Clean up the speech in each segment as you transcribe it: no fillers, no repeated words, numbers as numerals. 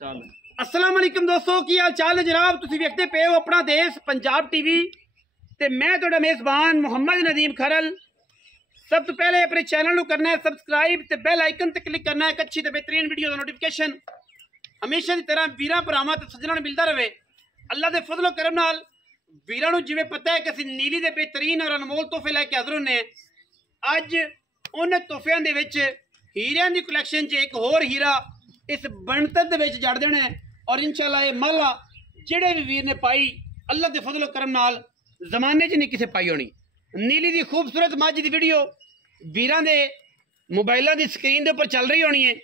अस्सलाम वालेकुम दोस्तों, की हाल चाल है जनाब। तुसीं वेखदे पे हो अपना देश पंजाब टीवी ते मैं तुहाडा मेज़बान मोहम्मद नदीम खरल। सब तो पहले अपने चैनल को करना है सबसक्राइब ते बेल आइकन ते क्लिक करना है एक अच्छी ते बेहतरीन वीडियो का नोटिफिकेशन हमेशा की तरह वीरां भरावां ते सज्जनां नूं मिलदा रहे। अल्लाह दे फजलो करम नाल वीरां नूं जिवें पता है कि असीं नीली दे बेहतरीन और अनमोल तोहफे लैके हाज़र होने। अज उन तोहफियां दे विच हीरियां दी कलैक्शन च एक होर हीरा इस बनतर दे विच जड़ देना है और इंशाअल्लाह ये माला जेड़े भी वीर ने पाई अल्लाह के फजलो करम नाल जमाने च नहीं किसे पाई होनी। नीली दी खूबसूरत मझ दी वीडियो वीरां दे मोबाइलों की स्क्रीन के उपर चल रही होनी है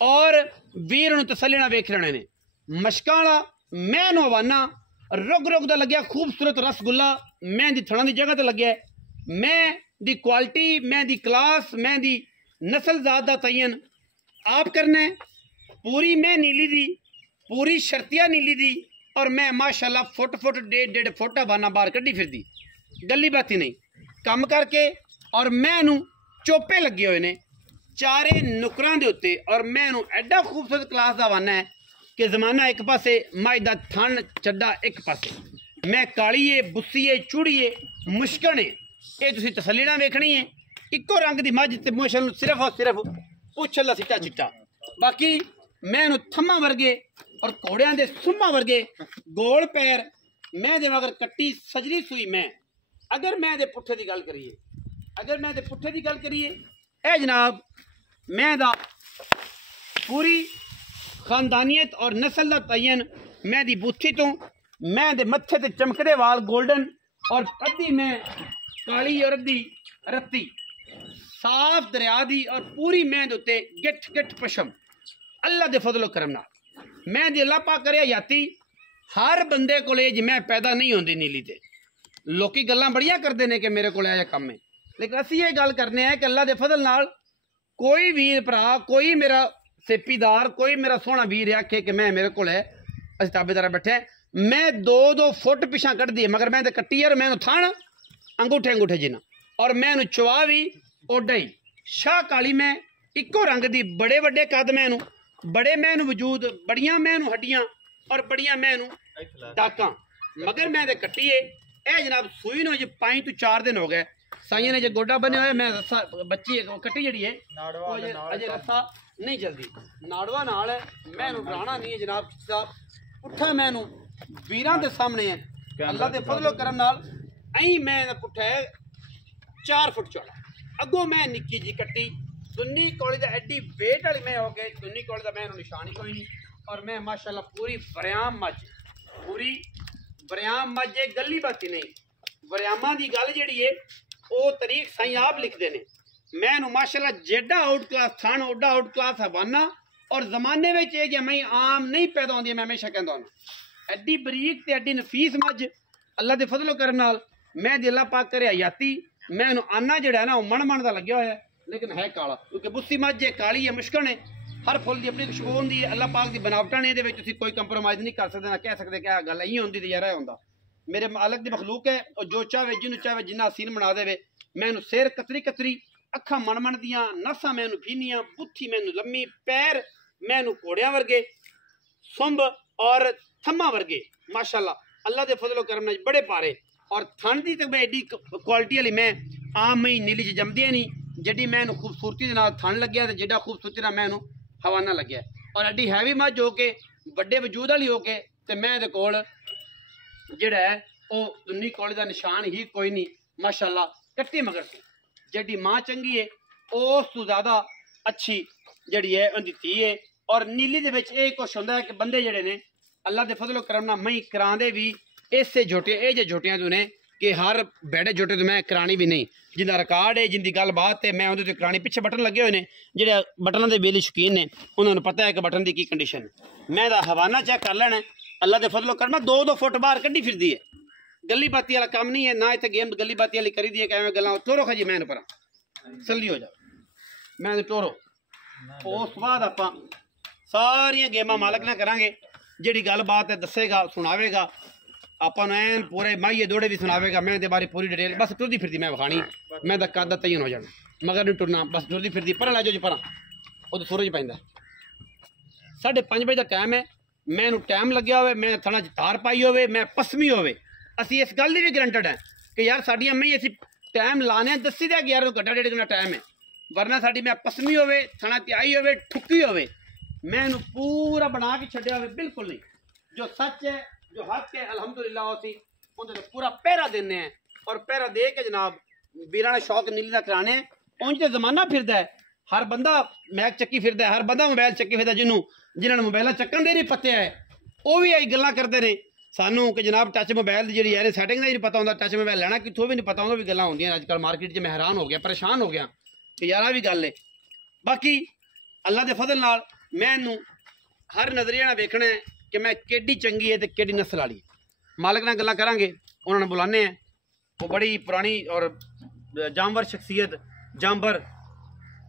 और वीर नूं तसल्ली नाल वेख लेने ने। मशकां वाला मैं नूं हवाना रुग रुग दा लग्या खूबसूरत रसगुल्ला मैं दी थणा दी जगह ते लग्या मैं दी क्वालिटी मैं दी क्लास मैं दी नस्ल जात दा तयन आप करना है। पूरी मैं नीली दी पूरी शर्तिया नीली दी और मैं माशाल्लाह फुट फुट डेढ़ डेढ़ फुट हवाना बाहर कड्डी फिरदी गली बाती नहीं कम करके और मैं नूं चोपे लगे हुए ने चारे नुकरां दे उत्ते और मैं नूं एडा खूबसूरत क्लास दा हवाना है कि जमाना एक पासे मझ दा थन चड्डा एक पासे मैं कालीए बुस्सीए चूड़ीए मुश्कण है ये तुसीं तसल्ली नाल वेखनी है। इक्को रंग दी मझ ते मुशल सिर्फ और सिर्फ पुछला चिट्टा चिट्टा बाकी मैं थम्मा वर्गे और घोड़ियां दे सुम्मा वर्गे गोल पैर मैं दे मगर कट्टी सजरी सुई मैं अगर मैं दे पुट्ठे की गल करिए ए जनाब मैं दा पूरी खानदानियत और नस्ल का तयन मैं दी बूथी तो मैं दे मत्थे ते चमकदे वाल गोल्डन और अद्धी मैं काली और अद्धी रत्ती साफ दरिया दी और पूरी मैं दे उत्ते गिठ गिठ पशम अल्लाह दे फजलो करम नाल मैं दी अल्लाह पाक करे याती हर बंदे कोले मैं पैदा नहीं होंदी नीली ते लोकी गल्लां बड़ियां करते हैं कि मेरे को कम है लेकिन असी ये गल करने हैं कि अल्लाह के फजल नाल कोई वीर भरा कोई मेरा सेपीदार कोई मेरा सोहना वीर आखे कि मैं मेरे को अस ताबेदार बैठे मैं 2-2 फुट पिछा कट दी मगर मैं कट्टी और मैं थान अंगूठे अंगूठे जिना और मैं चुआ भी ओडा ही शाह काली मैं इको रंग दी बड़े वड्डे कद मैं बड़े मैं वजूद बड़िया मैं हड्डियां और बड़िया मैं डाका मगर मैं कट्टीए ए जनाब सूई नो जो 5 तो 4 दिन हो गए साइया ने जो गोडा बने हुए मैं रस्सा बच्ची कट्टी जी है अजे रस्सा नहीं चलती नाड़वा नाल है मैं डराना नहीं है जनाब साहब पुट्ठा मैं वीरां दे सामने है अल्लाह के फजलो करम नाल अं मैं पुट्ठा है 4 फुट चौड़ा अगों मैं निक्की जी कट्टी दुन्नी कौली दा एडी वेट वाली मैं हो गई दुन्नी कौली दा मैं निशानी कोई नहीं और मैं माशाल्लाह पूरी बरियाम मज गली बाती नहीं बरियामा की गल जी है वो तरीक साई आप लिखते हैं मैं माशाल्लाह जेडा आउट क्लास थान ओडा आउट क्लास हवाना और जमाने में ये मैं आम नहीं पैदा होंगी मैं हमेशा कहता हूँ एडी बरीक ते एडी नफीस मज अल्लाह के फजलो करम नाल मैं दिला पाक करे हयाती मैं आना जड़ा है ना मन का लग्या हुआ है लेकिन है काला क्योंकि बुस्सी मझ है काली है मुश्किल है हर फुल की अपनी खुशबू होंगी है अल्लाह पाक की बनावटा ने ये कोई कंप्रोमाइज़ नहीं कर सकते ना कह सकते क्या गल इं होंगी तो यार होंगे मेरे मालक की मखलूक है और जो चाहे जिन्होंने चाहे जिन्ना हसीन बना दे मैं सिर कतरी कतरी अखा मन मन दियाँ नसा मैं फीनियाँ बुत्थी मैं लम्मी पैर मैं घोड़िया वर्गे सुंब और थम्मा वर्गे माशाल्लाह अल्लाह के फजलो करम बड़े पारे और थन की तो एडी क्वालिटी वाली मैं आम मई नीली च जमदी नहीं जड़ी मैं खूबसूरती थन लग्या तो जेडा खूबसूरती मैं हवाना लग्या और एडी हैवी मझ हो के बड़े वजूद वाली हो के तो मैं कोल जिहड़ा है वो दुन्नी कौली का निशान ही कोई नहीं माशाल्लाह कट्टी मगर जड़ी माँ चंगी है उस तो ज़्यादा अच्छी जड़ी है उनकी धी है और नीली दे विच ये कुछ होंदा है कि बंदे जड़े ने अल्लाह के फजलो करम नाल मई करांदे भी इसे झोटे ये जे झोटियां तो ने कि हर बैडे झोटे तो मैं करानी भी नहीं जिंदा रिकॉर्ड है जिंदी गल बात है मैं उहदे ते करानी पिछे बटन लगे हुए ने जेडे बटनों के बेली शौकीन ने उन्होंने पता है कि बटन की कंडीशन मैं दा हवाना चेक कर लेना अल्लाह के फजलो करना 2-2 फुट बाहर कड्डी फिरदी है गली बाती वाला काम नहीं है ना इतने गेम गली बाती वाली करी दी है कि गल्लां टोरो खजी मैं पर सल्ली हो जा मैं टोरो उस बाद आप सारिया गेमां मालक ना करांगे जिहड़ी गल बात है दसेगा सुनावेगा अपन एन पूरे माइए दौड़े भी सुनावेगा मैं दे बारे पूरी डिटेल बस टुरदी फिरदी मैं विखानी मैं कद तयन हो जाना मगर नहीं टुरना बस टुरदी फिरदी पर लै जाओ जी पर सूरज पैंदा 5:30 बजे का टाइम है मैनू टाइम लग्या होवे, मैं थना च तार पाई होवे, मैं पसमी होवे, असी इस गल दी भी गरंटेड है कि यार साडियां मैं असी टाइम लाने दसी दिया कि यार घंटा डेढ़ घंटा टाइम है, वरना साडी मैं पसमी होवे, थना त्याई होवे, ठुकी होवे, मैं इनू पूरा बना के छड्या होवे। बिल्कुल नहीं, जो सच है जो हक है अलहमदुलिल्लाह असी उन्हें पूरा पहरा देने हैं, और पहरा दे के जनाब वीरां ने शौक नीली दा कराने। उंज ते जमाना फिरदा है, हर बंदा मैक चक्की फिरदा है, हर बंदा मोबाइल चक्की फिरदा, जिन्होंने मोबाइल चक्कन दे नहीं पते है वो भी आई गल्लां करते हैं सानू कि जनाब टच मोबाइल की जी यार सैटिंग का ही नहीं पता होंदा, टच मोबाइल लेना कितों भी नहीं पता होंदा, भी गल्लां होंदियां अजकल मार्केट च। मैं हैरान हो गया, परेशान हो गया कि यार भी गल है। बाकी अल्लाह के फजल नाल मैं इनू हर नजरिए नाल वेखना है कि मैं केडी चंगी है तो केडी नस्ल वाली। मालिक नाल गल्लां करांगे, उन्होंने बुलाने हैं, वो बड़ी पुरानी और जानवर शख्सियत जानवर,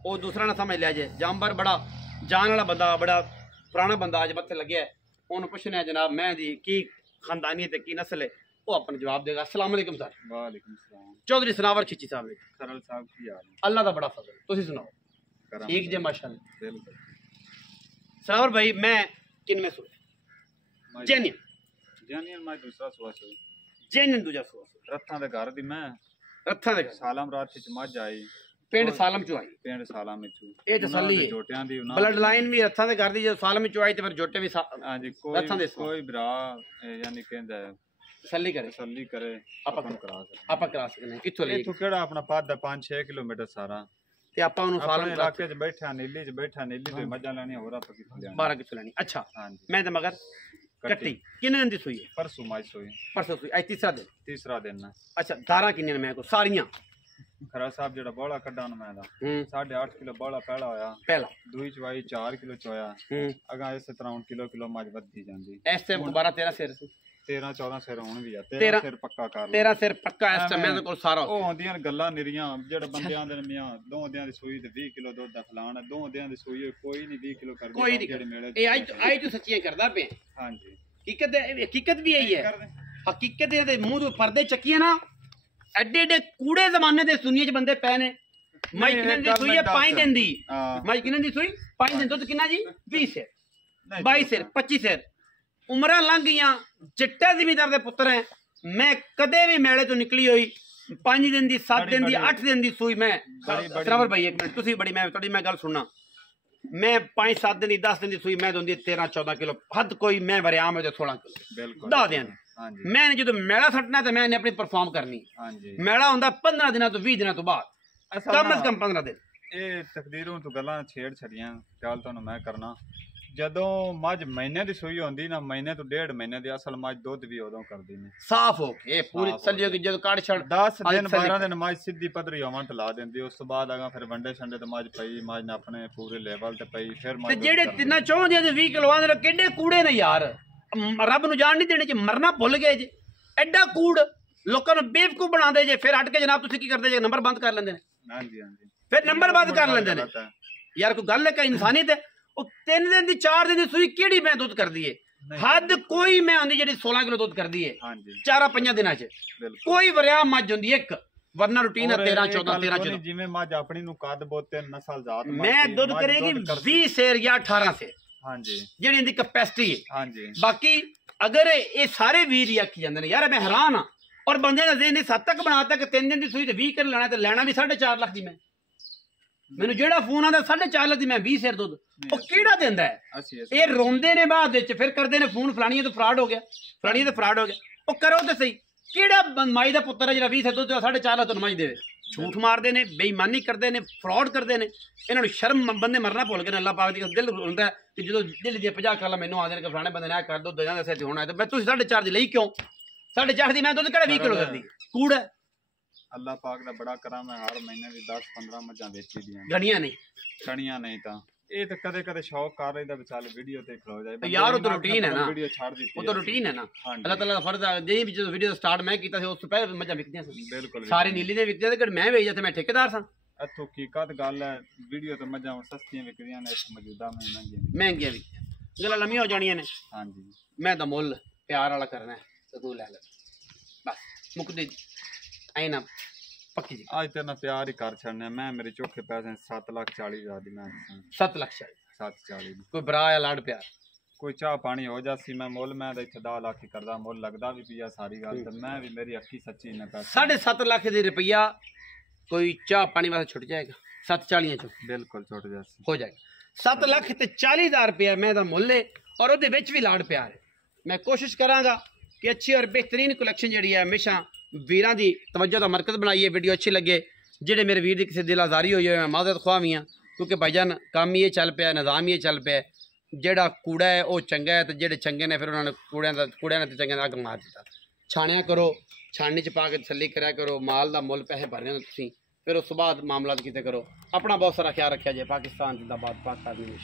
वो दूसरा ना समझ लिया जाए, जानवर बड़ा जान वाला बंदा, बड़ा पुराना बंदा अज मत्थे लगे है। उन्होंने पूछना है जनाब मैं दी की खानदानियत की नस्ल है, वो अपना जवाब देगा। अस्सलाम वालेकुम सर। वालेकुम सलाम। चौधरी सनावर खिची साहब ने सरल साहब की हाल है? अल्लाह का बड़ा फजल, तुसी सुनाओ। ठीक जे माशाअल्लाह। बिल्कुल सनावर भाई मैं किन में सुन जेनियन जानियन मैं दूसरा सुआ से जेनियन दूजा सुआ रत्थां दे घर दी मैं रत्थां दे सालम रात च मझ आई पिंड सालम चो आई, पिंड सालम विचों ये तसल्ली है जोटियां दी ब्लड लाइन भी रत्थां दे घर दी, जो सालम चो आई ते फिर जोटे भी हां जी रत्थां दे कोई भरा यानी कहंदा है तसल्ली करे तसल्ली करे आपा करा सकते आपा करा सकते हैं। कित्थों ले इथों केड़ा अपना पद 5-6 किलोमीटर सारा ते आपा उन्होंने अपने सालम इलाके च बैठा नीली च बैठा नीली ते मजा लेनी और आप कित्थों लेनी 12 किलो लेनी। अच्छा हां जी मैं तो मगर कट्टी किन्ने दिन दी सुई है? परसों मझ सोई परसों सुई, आज तीसरा दिन ना। अच्छा दारा किन्ने ने मैं को सारियां खरा साहब जेड़ा बौला कड्डा न मैं दा 8.5 किलो बौला पहला होया, पहला दूई चवाई 4 किलो चोया, अगा इस तरह किलो मझ वधदी जांदी। इस टाइम 12-13 सिर 13-14 सिर हुण भी आ, 13 सिर पक्का कर ले। 13 सिर पक्का इस टाइम मेरे कोल सारा ओ होंदियां गल्लां निरियां जेड़ा बंदियां दे मियां दो दियां दी सूई ते 20 किलो दुध दा फलाण है, दो दियां दी सूई कोई नहीं 20 किलो कर कोई नहीं। ए आज तो सच्चियां करदा पे। हां जी हकीकत भी यही है, हकीकत दे मुंह तो पर्दे चक्कियां ना एडे एडे कूड़े जमाने दे सुनिए च बंदे पै ने। माई किन्ने दी सुई है 5 दिन दी, माई किन्ने दी सुई 5 दिन दुध किन्ना जी 20 सिर 22 सिर 25 सिर उम्र लंघ गईयां, चिट्टे जिमीदार दे पुत्र हैं। मैं कदे भी मेले तो निकली हुई 5 दिन दी 7 दिन दी 8 दिन दी सुई मैं सरावर भाई एक मिनट तुसी बड़ी मैं गल सुनना, मैं 5-7 दिन दी 10 दिन दी सुई मैं दोंदी 13-14 किलो हद कोई मैं वरियाम है 16 किलो दा दें। मैं जो मेला सटना तो मैंने अपनी परफॉर्म करनी। मेला होंदा 15 दिनों तो 20 दिनों तो बाद कम से कम 15 दिन। ਇਹ ਤਕਦੀਰੋਂ ਤੋਂ ਗੱਲਾਂ ਛੇੜ ਛੜੀਆਂ ਗੱਲ ਤੁਹਾਨੂੰ ਮੈਂ ਕਰਨਾ ਜਦੋਂ ਮੱਝ ਮਹੀਨੇ ਦੀ ਸੂਈ ਹੁੰਦੀ ਨਾ ਮਹੀਨੇ ਤੋਂ 1.5 ਮਹੀਨੇ ਦੀ ਅਸਲ ਮੱਝ ਦੁੱਧ ਵੀ ਉਦੋਂ ਕਰਦੀ ਨੇ ਸਾਫ਼ ਹੋ ਕੇ ਪੂਰੀ ਤਸੱਲੀ ਹੋ ਕੇ ਜਦੋਂ ਕਾੜ ਛੜ 10 ਦਿਨ 12 ਦਿਨ ਮੱਝ ਸਿੱਧੀ ਪੱਧਰੀ ਹੋਵਾਂ ਤੇ ਲਾ ਦਿੰਦੀ, ਉਸ ਤੋਂ ਬਾਅਦ ਆਗਾ ਫਿਰ ਵੰਡੇ ਛੰਡੇ ਤੇ ਮੱਝ ਪਈ ਮੱਝ ਨੇ ਆਪਣੇ ਪੂਰੇ ਲੈਵਲ ਤੇ ਪਈ ਫਿਰ ਮੱਝ ਤੇ ਜਿਹੜੇ ਤਿੰਨਾਂ ਚੌਂਦੀਆਂ ਦੇ 20 ਕਿਲੋ ਆਂਦੇ ਕਿੱਡੇ ਕੂੜੇ ਨੇ ਯਾਰ, ਰੱਬ ਨੂੰ ਜਾਣ ਨਹੀਂ ਦੇਣੇ ਚ ਮਰਨਾ ਭੁੱਲ ਗਏ ਜੇ ਐਡਾ ਕੂੜ ਲੋਕਾਂ ਨੂੰ ਬੇਵਕੂਫ ਬਣਾਉਂਦੇ ਜੇ, ਫਿਰ ਹਟ ਕੇ ਜਨਾਬ ਤੁਸੀਂ ਕੀ ਕਰਦੇ ਜੇ ਨੰਬਰ ਬੰਦ ਕਰ ਲੈਂਦੇ ਨੇ। ਹਾਂਜੀ ਹਾਂਜੀ ਫਿਰ ਨੰਬਰ ਬੰਦ ਕਰ ਲੈਂਦੇ ਨੇ ਯਾਰ ਕੋਈ ਗੱਲ ਹੈ ਕਿ ਇਨਸਾਨੀਅਤ ਹੈ। ਉਹ 3 ਦਿਨ ਦੀ 4 ਦਿਨ ਦੀ ਸੂਈ ਕਿਹੜੀ ਮੈਂ ਦੁੱਧ ਕਰਦੀ ਏ, ਹੱਦ ਕੋਈ ਮੈਂ ਹੁੰਦੀ ਜਿਹੜੀ 16 ਕਿਲੋ ਦੁੱਧ ਕਰਦੀ ਏ 4-5 ਦਿਨਾਂ ਚ ਕੋਈ ਵਰਿਆ ਮੱਝ ਹੁੰਦੀ ਇੱਕ, ਵਰਨਾ ਰੂਟੀਨ 13-14 ਜਿਵੇਂ ਮੱਝ ਆਪਣੀ ਨੂੰ ਕੱਦ ਬੋਤੇ ਨਸਲ ਜ਼ਾਤ ਮੈਂ ਦੁੱਧ ਕਰੇਗੀ 20 ਸੇਰ ਜਾਂ 18 ਸੇਰ ਹਾਂਜੀ ਜਿਹੜੀ ਇਹਦੀ ਕੈਪੈਸਿਟੀ ਹੈ। ਹਾਂਜੀ ਬਾਕੀ ਅਗਰ ਇਹ ਸਾਰੇ ਵੀਰ ਹੀ ਆਖੀ ਜਾਂਦੇ ਨੇ ਯਾਰ ਮੈਂ ਹੈਰਾਨ ਆ, ਔਰ ਬੰਦੇ ਦਾ ਜ਼ਿਹਨ ਸੱਤ ਤੱਕ ਬਣਾਤਾ ਕਿ 3 ਦਿਨ ਦੀ ਸੂਈ ਤੇ 20 ਕਿਲੋ ਲੈਣਾ ਤੇ ਲੈਣਾ ਵੀ 4.5 ਲੱਖ ਦੀ। ਮੈਨੂੰ ਜਿਹੜਾ ਫੋਨ ਆਉਂਦਾ 4.5 ਲੱਖ ਦੀ ਮੈਂ 20 ਸਿਰ ਦੁੱਧ, ਉਹ ਕਿਹੜਾ ਦਿੰਦਾ ਹੈ? ਇਹ ਰੋਂਦੇ ਨੇ ਬਾਅਦ ਵਿੱਚ, ਫਿਰ ਕਰਦੇ ਨੇ ਫੋਨ ਫਲਾਣੀਆਂ ਤੋਂ ਫਰਾਡ ਹੋ ਗਿਆ ਫਲਾਣੀਆਂ ਤੋਂ ਫਰਾਡ ਹੋ ਗਿਆ। ਉਹ ਕਰੋ ਤੇ ਸਹੀ, ਕਿਹੜਾ ਮਾਈ ਦਾ ਪੁੱਤਰ ਹੈ ਜਿਹੜਾ 20 ਸਿਰ ਦੁੱਧ 4.5 ਲੱਖ ਤੋਂ ਮਾਈ ਦੇਵੇ? ਝੂਠ ਮਾਰਦੇ ਨੇ, ਬੇਈਮਾਨੀ ਕਰਦੇ ਨੇ, ਫਰਾਡ ਕਰਦੇ ਨੇ। ਇਹਨਾਂ ਨੂੰ ਸ਼ਰਮ ਬੰਦੇ ਮਰਨਾ ਭੁੱਲ ਗਏ ਨੇ। ਅੱਲਾਹ ਪਾਕ ਦੀ ਦਿਲ ਹੁੰਦਾ ਕਿ ਜਦੋਂ ਦਿਲ ਦੀ 50 ਖਾਲਾ ਮੈਨੂੰ ਆਉਂਦੇ ਨੇ ਕਿ ਫਲਾਣੇ ਬੰਦੇ ਨੇ ਆ ਕਰ ਦੋ ਦਜਾਂ ਦੇ ਸਿਰ ਤੇ ਹੋਣਾ ਤੇ ਮੈਂ ਤੁਸੀਂ 4.5 ਦੀ ਲਈ ਕਿਉਂ? 4.5 ਦੀ ਮੈਂ ਦੁੱਧ ਕਿਹੜਾ 20 ਕਿਲੋ ਕਰਦੀ ਕੂੜ ਹੈ। ਅੱਲਾਹ ਪਾਕ ਦਾ ਬੜਾ ਕਰਮ ਹੈ, ਹਰ ਮਹੀਨੇ ਦੀ 10-15 ਮੱਝਾਂ ਵੇਚੀ ਦੀਆਂ ਗਣੀਆਂ ਨਹੀਂ ਤਾਂ ਇਹ ਤਾਂ ਕਦੇ ਕਦੇ ਸ਼ੌਕ ਕਰ ਲੈਂਦਾ ਵਿਚਾਲੇ ਵੀਡੀਓ ਤੇ ਖਲੋ ਜਾਏ ਯਾਰ, ਉਹ ਤਾਂ ਰੂਟੀਨ ਹੈ ਨਾ, ਵੀਡੀਓ ਛੱਡ ਦਿੱਤੀ ਉਹ ਤਾਂ ਰੂਟੀਨ ਹੈ ਨਾ। ਅੱਲਾਹ ਤਾਲਾ ਦਾ ਫਰਜ਼ ਹੈ। ਜੇ ਵੀ ਜਦੋਂ ਵੀਡੀਓ ਸਟਾਰਟ ਮੈਂ ਕੀਤਾ ਸੀ ਉਸ ਤੋਂ ਪਹਿਲਾਂ ਮੱਝਾਂ ਵਿਕਦੀਆਂ ਸੀ ਬਿਲਕੁਲ ਸਾਰੇ ਨੀਲੀ ਦੇ ਵਿਕਦੀਆਂ ਤੇ ਮੈਂ ਵੇਚਦਾ ਤੇ ਮੈਂ ਠੇਕੇਦਾਰ ਸਾਂ। ਇੱਥੋਂ ਹਕੀਕਤ ਗੱਲ ਹੈ, ਵੀਡੀਓ ਤੇ ਮੱਝਾਂ ਹੁਣ ਸਸਤੀਆਂ ਵਿਕਦੀਆਂ ਨੇ, ਇੱਥੇ ਮੌਜੂਦਾ ਮਹਿੰਗੀਆਂ ਵਿਕਦੀਆਂ, ਗੱਲਾਂ ਲੰਮੀਆਂ ਹੋ ਜਾਣੀਆਂ ਨੇ। ਹਾਂਜੀ ਮੈਂ ਤਾਂ ਮੁੱਲ ਪਿਆਰ ਵਾਲਾ ਕਰਨਾ ਤੇ ਤੂੰ ਲੈ ਲੈ ਬਸ ਮੁੱਕਦੀ ਐ ਨਾ ਪੱਕੀ ਜੀ। ਅੱਜ ਤੇ ਨਾ ਪਿਆਰ ਹੀ ਕਰ ਛੱਡਣਾ ਮੈਂ, ਮੇਰੇ ਚੋਖੇ ਪੈਸੇ 7,40,000 ਦੀ ਮੈਂ 7,40,000 ਕੋਈ ਬਰਾ ਆ ਲਾਡ ਪਿਆਰ कोई चाह पानी हो जासी मैं मुल मैं तो इत्थे 10 लाख ही करदा मुल लगदा भी पिया सारी गल ते मैं भी मेरी अक्की सच्ची ने पैसा 7.5 लाख दे रुपया कोई चाह पानी वास्ते छुट जाएगा 740 चो बिल्कुल छुट जासी हो जाएगा 7 लाख ते 40,000 रुपया मैं दा मुल है और ओदे विच भी लाड़ प्यार है। मैं कोशिश करांगा कि अच्छी और बेहतरीन कलैक्शन जी है हमेशा वीरां दी तवज्जो दा मरकज बनाइए। वीडियो अच्छी लगे जेडे मेरे वीर दी किसी दिल आजारी होई मैं माजरत ख्वाह भी हाँ क्योंकि भाईजान काम ये चल पाया निज़ाम ये चल पाया जेड़ा कूड़ा है वह चंगा है तो जेडे चंगे ने फिर उन्होंने कूड़े ने तो चंगे ने अग मार दिता। छाणिया करो छाननी च पा के तसल्ली कराया करो माल का मुल पैसे भरने तुसीं फिर उस तो बाद मामला किते करो। अपना बहुत सारा ख्याल रखा जाए। पाकिस्तान जिंदाबाद पाक आर्मी।